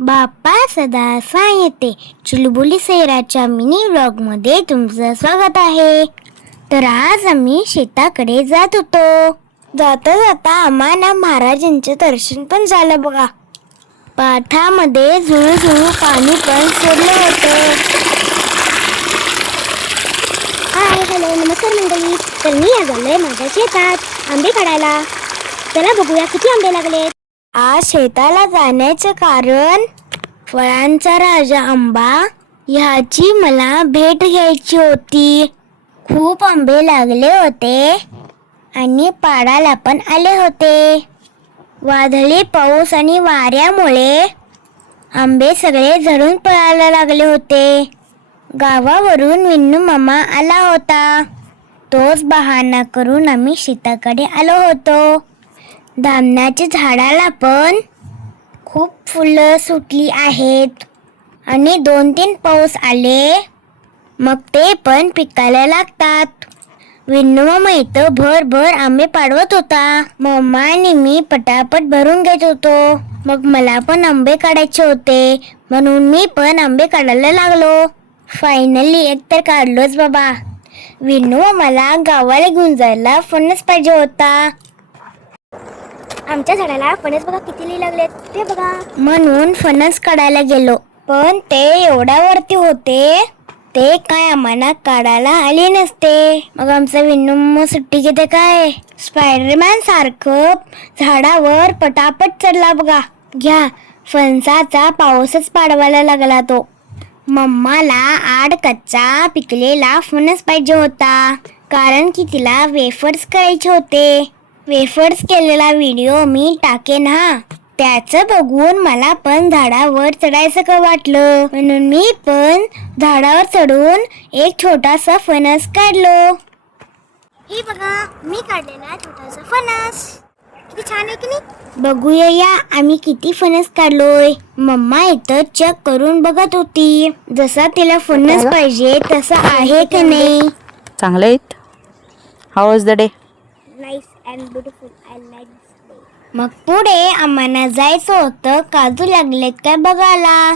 बाप्पा सदा येते चुलबुली सैराच्या mini vlog मध्ये तुमचं स्वागत आहे. तर आज आम्ही शेताकडे जात होतो. जाता जाता आम्हाला महाराजांचे दर्शन पण झालं बघा. पाठामध्ये झुळझुळ पाणी पण सोडलं होतं. हाय हॅलो नमस्कार मंडळी. तर मी आज आलोय माझ्या शेतात आंबे काढायला. चला बघूया किती आंबे लागले. आज शेताला जाण्याचं कारण फळांचा राजा आंबा ह्याची मला भेट घ्यायची होती. खूप आंबे लागले होते आणि पाडाला पण आले होते. वादळी पाऊस आणि वाऱ्यामुळे आंबे सगळे झडून पळायला लागले होते. गावावरून विन्नू मामा आला होता. तोच बहाणा करून आम्ही शेताकडे आलो होतो. धामणाच्या झाडाला पण खूप फुलं सुटली आहेत आणि 2-3 पाऊस आले मग ते पण पिकायला लागतात. विन्नू मामा इथं भर आंबे पाडवत होता. मम्मा आणि मी पटापट भरून घेत होतो. मग मला पण आंबे काढायचे होते म्हणून मी पण आंबे काढायला लागलो. फायनली एक तर काढलोच बाबा. विन्नू मामाला गावाला घेऊन जायला फणस पाहिजे होता. आमच्या झाडाला फणस बघा किती लागलेत ते बघा. म्हणून फणस काढायला गेलो पण ते एवढ्यावरती होते ते काय आम्हाला काढायला आले नसते. मग आमचा विन्नू सुट्टी घेते काय स्पायडरमॅन सारखं झाडावर पटापट चढला बघा. घ्या फणसाचा पाऊसच पाडवायला लागला तो. मम्माला आड कच्चा पिकलेला फणस पाहिजे होता कारण की तिला वेफर्स करायचे होते. वेफर्स केलेला व्हिडिओ मी टाकेन हा. त्याचं बघून मला पण झाडावर चढायचं का वाटलं म्हणून मी पण झाडावर चढून एक छोटासा फणस काढलो. हे बघा मी काढलेला छोटासा फणस किती छान आहे की नाही. बघूया या आम्ही किती फणस काढलोय. मम्मा इथं चेक करून बघत होती जसा तिला फणस पाहिजे तसा आहे की नाही. चांगले आहेत. हाऊ वाज the day? Nice and beautiful. I like this day. मग पुढे आम्हाला जायचं होतं काजू लागलेत काय बघायला.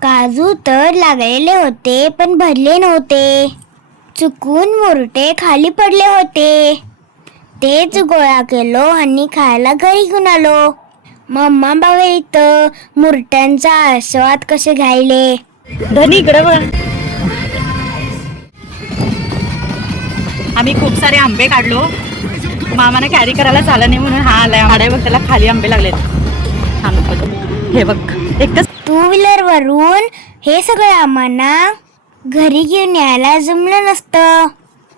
काजू तर लागलेले होते पण भरले नव्हते. चुकून मुरटे खाली पडले होते. तेच गोळा केलो आणि खायला घरी घेऊन आलो. मम्मा बघा इथं मुरट्यांचा आस्वाद कसे घ्यायले. धनी इकडे बघा. आम्ही खूप सारे आंबे काढलो. मामाने कॅरी करायला झालं नाही म्हणून हा आलाय. आडे बघ त्याला खाली आंबे लागलेत. हे बघ एकच 2 व्हीलर वरून हे सगळं आम्हाला घरी घेऊन यायला जमलं नसतं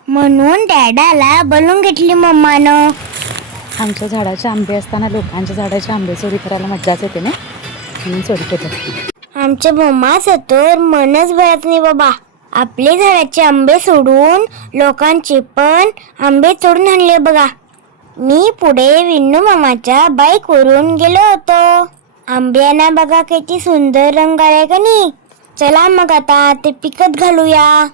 म्हणून डॅडाला बोलून घेतली मम्मानं. आमच्या झाडाचे आंबे असताना लोकांच्या झाडाचे आंबे चोरी करायला मज्जाच येते ना म्हणून चोरी केलं. आमच्या मम्माचं तर मनच भरत नाही बाबा. आपले झाडाचे आंबे सोडून लोकांचे पण आंबे चोरून आणले बघा. मी पुढे विन्नू मामाच्या बाईक वरून गेलो होतो. आंब्यांना बघा किती सुंदर रंग आलाय का नाही. चला मग आता ते पिकत घालूया.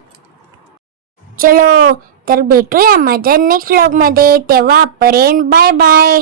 चलो तर भेटूया माझ्या नेक्स्ट व्लॉग मध्ये. तेव्हापर्यंत बाय बाय.